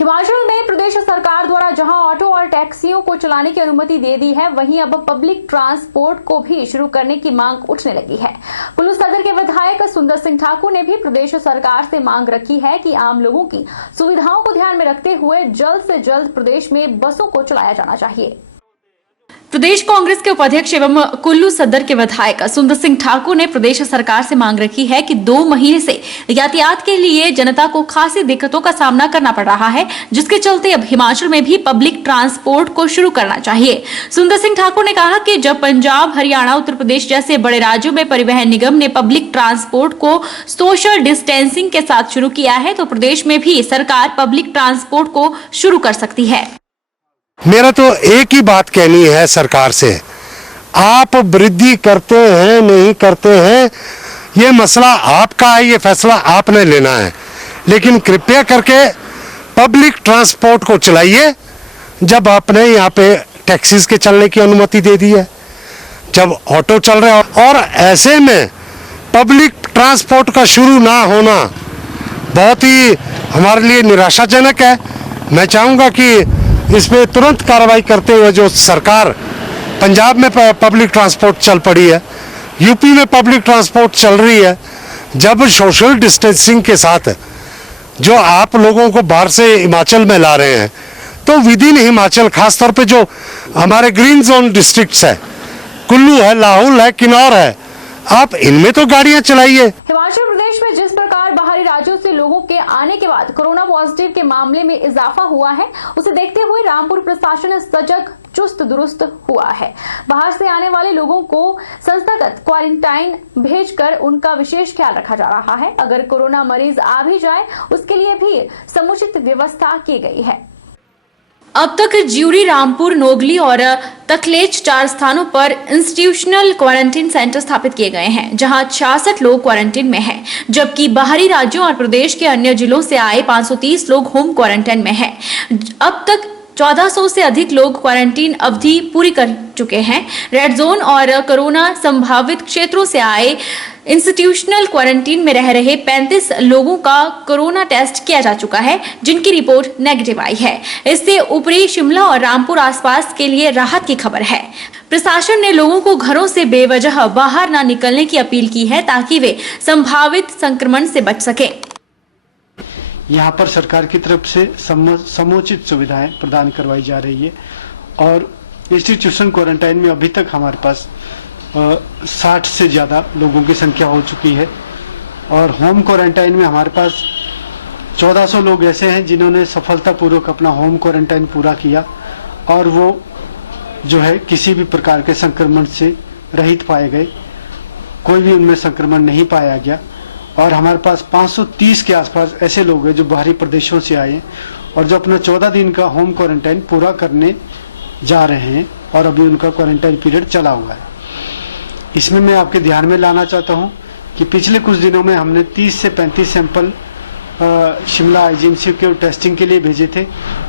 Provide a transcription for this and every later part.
हिमाचल में प्रदेश सरकार द्वारा जहां ऑटो और टैक्सियों को चलाने की अनुमति दे दी है, वहीं अब पब्लिक ट्रांसपोर्ट को भी शुरू करने की मांग उठने लगी है। कुल्लू सदर के विधायक सुंदर सिंह ठाकुर ने भी प्रदेश सरकार से मांग रखी है कि आम लोगों की सुविधाओं को ध्यान में रखते हुए जल्द से जल्द प्रदेश में बसों को चलाया जाना चाहिए। प्रदेश कांग्रेस के उपाध्यक्ष एवं कुल्लू सदर के विधायक सुंदर सिंह ठाकुर ने प्रदेश सरकार से मांग रखी है कि 2 महीने से यातायात के लिए जनता को खासी दिक्कतों का सामना करना पड़ रहा है, जिसके चलते अब हिमाचल में भी पब्लिक ट्रांसपोर्ट को शुरू करना चाहिए। सुंदर सिंह ठाकुर ने कहा कि जब पंजाब, हरियाणा, उत्तर प्रदेश जैसे बड़े राज्यों में परिवहन निगम ने पब्लिक ट्रांसपोर्ट को सोशल डिस्टेंसिंग के साथ शुरू किया है, तो प्रदेश में भी सरकार पब्लिक ट्रांसपोर्ट को शुरू कर सकती है। मेरा तो एक ही बात कहनी है सरकार से, आप वृद्धि करते हैं नहीं करते हैं ये मसला आपका है, ये फैसला आपने लेना है, लेकिन कृपया करके पब्लिक ट्रांसपोर्ट को चलाइए। जब आपने यहाँ पे टैक्सीज के चलने की अनुमति दे दी है, जब ऑटो चल रहे हैं, और ऐसे में पब्लिक ट्रांसपोर्ट का शुरू ना होना बहुत ही हमारे लिए निराशाजनक है। मैं चाहूँगा कि इस पे तुरंत कार्रवाई करते हुए, जो सरकार पंजाब में पब्लिक ट्रांसपोर्ट चल पड़ी है, यूपी में पब्लिक ट्रांसपोर्ट चल रही है, जब सोशल डिस्टेंसिंग के साथ जो आप लोगों को बाहर से हिमाचल में ला रहे हैं, तो विद इन हिमाचल खासतौर पे जो हमारे ग्रीन जोन डिस्ट्रिक्ट्स है, कुल्लू है, लाहौल है, किन्नौर है, आप इनमें तो गाड़ियां चलाइए। हिमाचल प्रदेश में जिस प्रकार बाहरी राज्यों से लोगों के आने के बाद कोरोना पॉजिटिव के मामले में इजाफा हुआ है, उसे देखते हुए रामपुर प्रशासन सजग चुस्त दुरुस्त हुआ है। बाहर से आने वाले लोगों को संस्थागत क्वारंटाइन भेजकर उनका विशेष ख्याल रखा जा रहा है। अगर कोरोना मरीज आ भी जाए, उसके लिए भी समुचित व्यवस्था की गई है। अब तक ज्यूरी, रामपुर, नोगली और तकलेच 4 स्थानों पर इंस्टीट्यूशनल क्वारंटीन सेंटर स्थापित किए गए हैं, जहां 66 लोग क्वारंटीन में हैं, जबकि बाहरी राज्यों और प्रदेश के अन्य जिलों से आए 530 लोग होम क्वारंटाइन में हैं। अब तक 1400 से अधिक लोग क्वारंटीन अवधि पूरी कर चुके हैं। रेड जोन और कोरोना संभावित क्षेत्रों से आए इंस्टीट्यूशनल क्वारंटीन में रह रहे 35 लोगों का कोरोना टेस्ट किया जा चुका है, जिनकी रिपोर्ट नेगेटिव आई है। इससे ऊपरी शिमला और रामपुर आसपास के लिए राहत की खबर है। प्रशासन ने लोगों को घरों से बेवजह बाहर न निकलने की अपील की है, ताकि वे संभावित संक्रमण से बच सके। यहाँ पर सरकार की तरफ से समुचित सुविधाएं प्रदान करवाई जा रही है, और इंस्टीट्यूशन क्वारंटाइन में अभी तक हमारे पास 60 से ज़्यादा लोगों की संख्या हो चुकी है, और होम क्वारंटाइन में हमारे पास 1400 लोग ऐसे हैं जिन्होंने सफलतापूर्वक अपना होम क्वारंटाइन पूरा किया, और वो जो है किसी भी प्रकार के संक्रमण से रहित पाए गए, कोई भी उनमें संक्रमण नहीं पाया गया। और हमारे पास 530 के आसपास ऐसे लोग हैं जो बाहरी प्रदेशों से आए हैं और जो अपना 14 दिन का होम क्वारंटाइन पूरा करने जा रहे हैं, और अभी उनका क्वारंटाइन पीरियड चला हुआ है। इसमें मैं आपके ध्यान में लाना चाहता हूं कि पिछले कुछ दिनों में हमने 30 से 35 सैंपल शिमला आईजीएमसी के टेस्टिंग के लिए भेजे थे,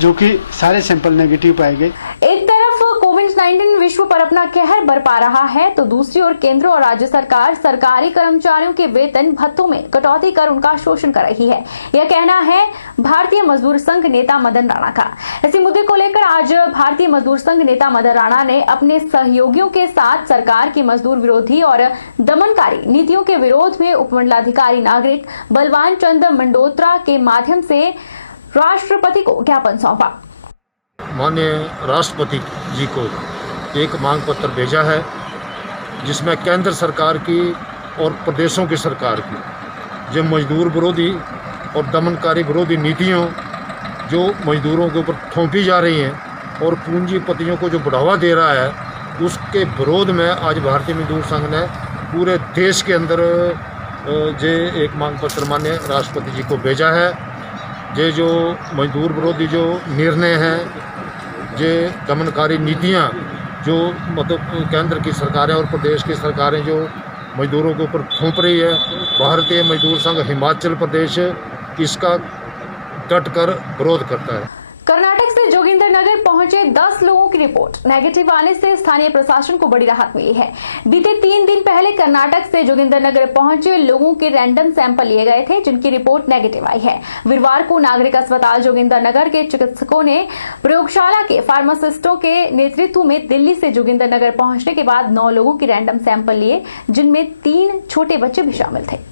जो कि सारे सैंपल नेगेटिव पाए गए। एक तरफ कोविड-19 विश्व पर अपना कहर बरपा रहा है, तो दूसरी ओर केंद्र और राज्य सरकार सरकारी कर्मचारियों के वेतन भत्तों में कटौती कर उनका शोषण कर रही है। यह कहना है भारतीय मजदूर संघ नेता मदन राणा का। इसी मुद्दे को लेकर आज भारतीय मजदूर संघ नेता मदन राणा ने अपने सहयोगियों के साथ सरकार की मजदूर विरोधी और दमनकारी नीतियों के विरोध में उपमंडलाधिकारी नागरिक बलवान चंद मंडोत्रा के माध्यम से राष्ट्रपति को ज्ञापन सौंपा। माननीय राष्ट्रपति जी को एक मांग पत्र भेजा है, जिसमें केंद्र सरकार की और प्रदेशों की सरकार की जो मजदूर विरोधी और दमनकारी विरोधी नीतियों जो मजदूरों के ऊपर थोपी जा रही हैं और पूंजीपतियों को जो बढ़ावा दे रहा है, उसके विरोध में आज भारतीय मजदूर संघ ने पूरे देश के अंदर एक मांग पत्र माननीय राष्ट्रपति जी को भेजा है। ये जो मजदूर विरोधी जो निर्णय हैं, ये दमनकारी नीतियां जो मतलब केंद्र की सरकारें और प्रदेश की सरकारें जो मजदूरों के ऊपर थोप रही है, भारतीय मजदूर संघ हिमाचल प्रदेश इसका डट कर विरोध करता है। कर्नाटक से जोगिंदर जोगिंद्रनगर पहुंचे 10 लोगों की रिपोर्ट नेगेटिव आने से स्थानीय प्रशासन को बड़ी राहत मिली है। बीते 3 दिन पहले कर्नाटक से जोगिंद्रनगर पहुंचे लोगों के रैंडम सैंपल लिए गए थे, जिनकी रिपोर्ट नेगेटिव आई है। वीरवार को नागरिक अस्पताल जोगिंद्रनगर के चिकित्सकों ने प्रयोगशाला के फार्मासिस्टों के नेतृत्व में दिल्ली से जोगिंद्रनगर पहुंचने के बाद 9 लोगों की रैंडम सैंपल लिए, जिनमें 3 छोटे बच्चे भी शामिल थे।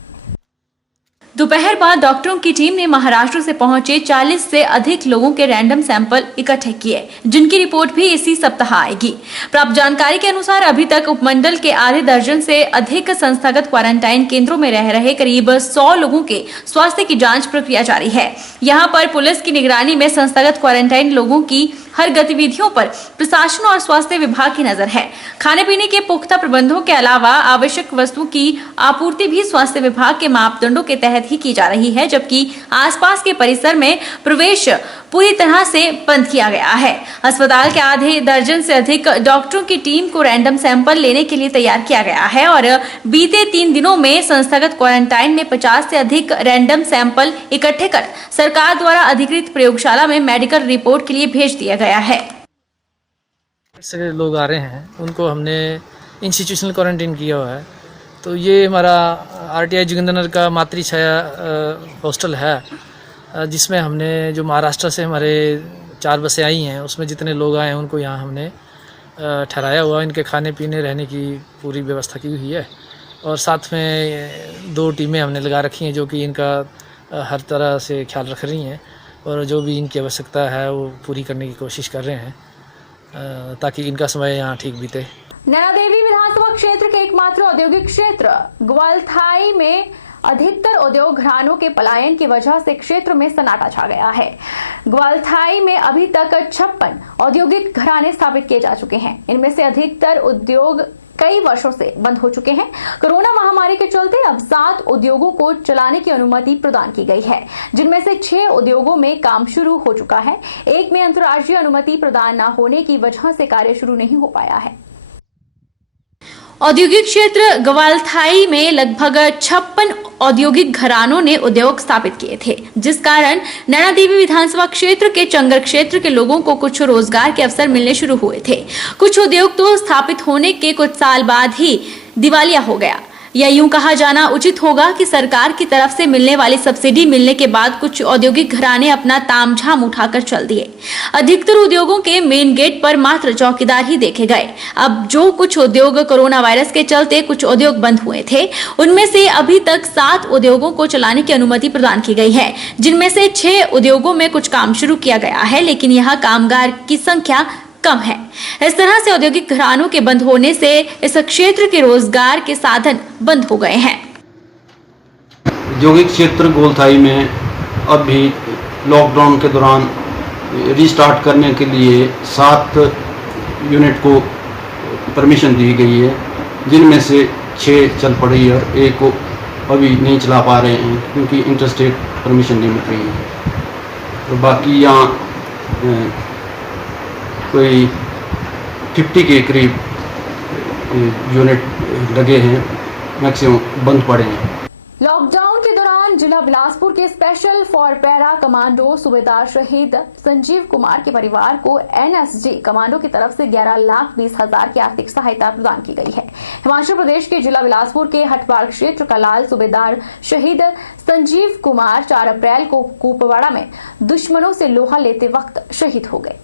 दोपहर बाद डॉक्टरों की टीम ने महाराष्ट्र से पहुंचे 40 से अधिक लोगों के रैंडम सैंपल इकट्ठे किए, जिनकी रिपोर्ट भी इसी सप्ताह आएगी। प्राप्त जानकारी के अनुसार अभी तक उपमंडल के आधे दर्जन से अधिक संस्थागत क्वारंटाइन केंद्रों में रह रहे करीब 100 लोगों के स्वास्थ्य की जांच प्रक्रिया जारी है। यहां पर पुलिस की निगरानी में संस्थागत क्वारंटाइन लोगों की हर गतिविधियों पर प्रशासन और स्वास्थ्य विभाग की नजर है। खाने पीने के पुख्ता प्रबंधों के अलावा आवश्यक वस्तुओं की आपूर्ति भी स्वास्थ्य विभाग के मापदंडों के तहत ही की जा रही है, जबकि आसपास के परिसर में प्रवेश पूरी तरह से बंद किया गया है। अस्पताल के आधे दर्जन से अधिक डॉक्टरों की टीम को रैंडम सैंपल लेने के लिए तैयार किया गया है और बीते 3 दिनों में संस्थागत क्वारंटाइन में 50 से अधिक रैंडम सैंपल इकट्ठे कर सरकार द्वारा अधिकृत प्रयोगशाला में मेडिकल रिपोर्ट के लिए भेज दिया गया है। से लोग आ रहे हैं, उनको हमने इंस्टीट्यूशनल क्वारंटाइन किया हुआ है। तो ये हमारा आरटीआई जोगिंद्रनगर का मातृ छाया हॉस्टल है, जिसमें हमने जो महाराष्ट्र से हमारे 4 बसें आई हैं, उसमें जितने लोग आए हैं उनको यहाँ हमने ठहराया हुआ। इनके खाने पीने रहने की पूरी व्यवस्था की हुई है और साथ में 2 टीमें हमने लगा रखी हैं जो कि इनका हर तरह से ख्याल रख रही हैं और जो भी इनकी आवश्यकता है वो पूरी करने की कोशिश कर रहे हैं ताकि इनका समय यहाँ ठीक बीते। नैना देवी विधानसभा क्षेत्र के एकमात्र औद्योगिक क्षेत्र ग्वालथाई में अधिकतर उद्योग घरानों के पलायन की वजह से क्षेत्र में सन्नाटा छा गया है। ग्वालथाई में अभी तक 56 औद्योगिक घराने स्थापित किए जा चुके हैं। इनमें से अधिकतर उद्योग कई वर्षों से बंद हो चुके हैं। कोरोना महामारी के चलते अब 7 उद्योगों को चलाने की अनुमति प्रदान की गई है, जिनमें से 6 उद्योगों में काम शुरू हो चुका है। एक में अंतर्राज्यीय अनुमति प्रदान न होने की वजह से कार्य शुरू नहीं हो पाया है। औद्योगिक क्षेत्र ग्वालथाई में लगभग 56 औद्योगिक घरानों ने उद्योग स्थापित किए थे, जिस कारण नैना देवी विधानसभा क्षेत्र के चंगर क्षेत्र के लोगों को कुछ रोजगार के अवसर मिलने शुरू हुए थे। कुछ उद्योग तो स्थापित होने के कुछ साल बाद ही दिवालिया हो गया। या यूं कहा जाना उचित होगा कि सरकार की तरफ से मिलने वाली सब्सिडी मिलने के बाद कुछ औद्योगिक घराने अपना तामझाम उठाकर चल दिए। अधिकतर उद्योगों के मेन गेट पर मात्र चौकीदार ही देखे गए। अब जो कुछ उद्योग कोरोना वायरस के चलते कुछ उद्योग बंद हुए थे, उनमें से अभी तक 7 उद्योगों को चलाने की अनुमति प्रदान की गई है, जिनमें से 6 उद्योगों में कुछ काम शुरू किया गया है, लेकिन यहाँ कामगार की संख्या कम है। इस तरह से औद्योगिक घरानों के बंद होने से इस क्षेत्र के रोजगार के साधन बंद हो गए हैं। औद्योगिक क्षेत्र ग्वालथाई में अब भी लॉकडाउन के दौरान रीस्टार्ट करने के लिए 7 यूनिट को परमिशन दी गई है, जिनमें से 6 चल पड़ी है और 1 को अभी नहीं चला पा रहे हैं क्योंकि इंटरस्टेट परमिशन नहीं मिल रही है। तो बाकी यहाँ कोई 50 के करीब यूनिट लगे हैं, मैक्सिमम बंद पड़े हैं। लॉकडाउन के दौरान जिला बिलासपुर के स्पेशल फॉर पैरा कमांडो सूबेदार शहीद संजीव कुमार के परिवार को एनएसजी कमांडो की तरफ से 11,20,000 की आर्थिक सहायता प्रदान की गई है। हिमाचल प्रदेश के जिला बिलासपुर के हटवाड़ क्षेत्र का लाल सूबेदार शहीद संजीव कुमार 4 अप्रैल को कुपवाड़ा में दुश्मनों से लोहा लेते वक्त शहीद हो गए।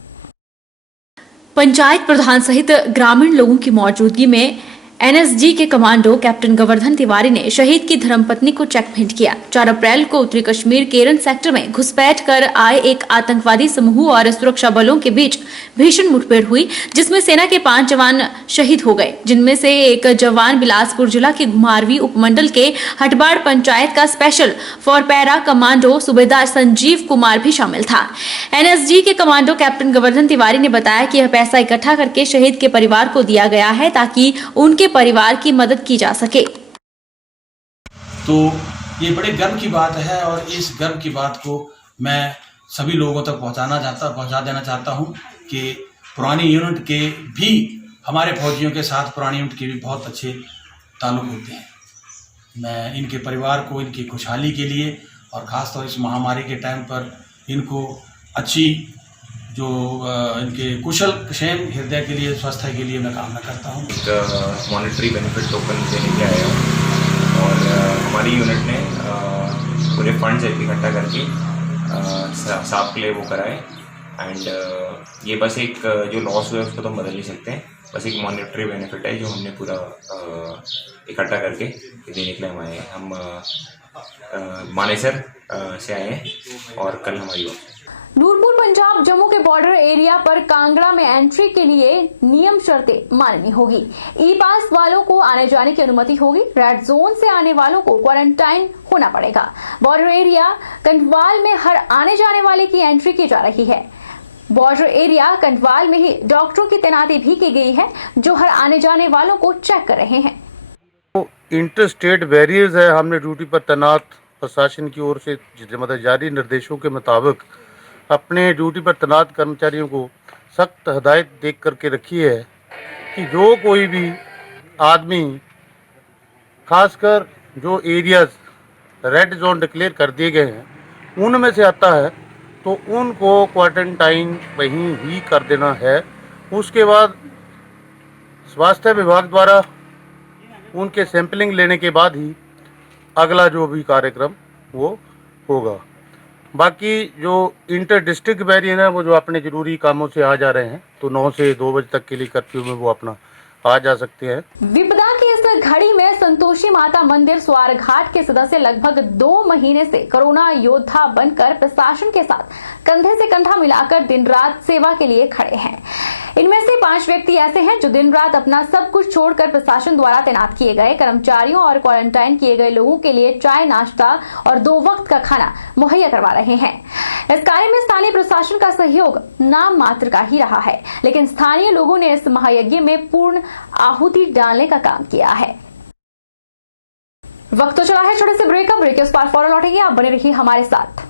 पंचायत प्रधान सहित ग्रामीण लोगों की मौजूदगी में एनएसजी के कमांडो कैप्टन गोवर्धन तिवारी ने शहीद की धर्मपत्नी को चेक भेंट किया। 4 अप्रैल को उत्तरी कश्मीर केरन सेक्टर में घुसपैठ कर आए एक आतंकवादी समूह और सुरक्षा बलों के बीच भीषण मुठभेड़ हुई, जिसमें सेना के 5 जवान शहीद हो गए, जिनमें से एक जवान बिलासपुर जिला के घुमारवी उपमंडल के हटबाड़ पंचायत का स्पेशल फॉर पैरा कमांडो सूबेदार संजीव कुमार भी शामिल था। एनएसजी के कमांडो कैप्टन गोवर्धन तिवारी ने बताया कि यह पैसा इकट्ठा करके शहीद के परिवार को दिया गया है ताकि उनके परिवार की मदद की जा सके। तो ये बड़े गर्व की बात है और इस गर्व की बात को मैं सभी लोगों तक पहुंचा देना चाहता हूं कि पुरानी यूनिट के भी हमारे फौजियों के साथ पुरानी यूनिट के भी बहुत अच्छे ताल्लुक होते हैं। मैं इनके परिवार को इनकी खुशहाली के लिए और ख़ासतौर इस महामारी के टाइम पर इनको अच्छी जो इनके कुशल क्षेम हृदय के लिए, स्वास्थ्य के लिए मैं कामना करता हूँ। मॉनेटरी बेनिफिट टोकन देने के आया हूँ और हमारी यूनिट ने पूरे फंड्स इकट्ठा करके साहब के लिए वो कराए एंड ये बस एक जो लॉस हुआ है उसको तो हम बदल नहीं सकते हैं, बस एक मॉनेटरी बेनिफिट है जो हमने पूरा इकट्ठा करके देने के लिए हम आए हैं। हम मानेसर से आए हैं और कल हमारी नूरपुर पंजाब जम्मू के बॉर्डर एरिया पर कांगड़ा में एंट्री के लिए नियम शर्तें माननी होगी। ई पास वालों को आने जाने की अनुमति होगी। रेड जोन से आने वालों को क्वारंटाइन होना पड़ेगा। बॉर्डर एरिया कंटवाल में हर आने जाने वाले की एंट्री की जा रही है। बॉर्डर एरिया कंटवाल में ही डॉक्टरों की तैनाती भी की गई है जो हर आने जाने वालों को चेक कर रहे हैं। इंटर स्टेट बैरियर्स है, हमने ड्यूटी पर तैनात प्रशासन की ओर से मतलब जारी निर्देशों के मुताबिक अपने ड्यूटी पर तैनात कर्मचारियों को सख्त हदायत दे करके रखी है कि जो कोई भी आदमी खासकर जो एरियाज रेड जोन डिक्लेयर कर दिए गए हैं उनमें से आता है तो उनको क्वारंटाइन वहीं ही कर देना है। उसके बाद स्वास्थ्य विभाग द्वारा उनके सैंपलिंग लेने के बाद ही अगला जो भी कार्यक्रम वो होगा। बाकी जो इंटर डिस्ट्रिक्ट बैरियर है वो जो अपने ज़रूरी कामों से आ जा रहे हैं तो 9 से 2 बजे तक के लिए कर्फ्यू में वो अपना आ जा सकते हैं। विपदा की इस घड़ी में संतोषी माता मंदिर स्वार घाट के सदस्य लगभग 2 महीने से कोरोना योद्धा बनकर प्रशासन के साथ कंधे से कंधा मिलाकर दिन रात सेवा के लिए खड़े हैं। इनमें से 5 व्यक्ति ऐसे हैं जो दिन रात अपना सब कुछ छोड़कर प्रशासन द्वारा तैनात किए गए कर्मचारियों और क्वारंटाइन किए गए लोगों के लिए चाय, नाश्ता और 2 वक्त का खाना मुहैया करवा रहे हैं। इस कार्य में स्थानीय प्रशासन का सहयोग नाम मात्र का ही रहा है, लेकिन स्थानीय लोगों ने इस महायज्ञ में पूर्ण आहुति डालने का काम किया है। वक्त तो चला है छोटे से ब्रेक के उस पार फौरन लौटेंगे, आप बने रहिए हमारे साथ।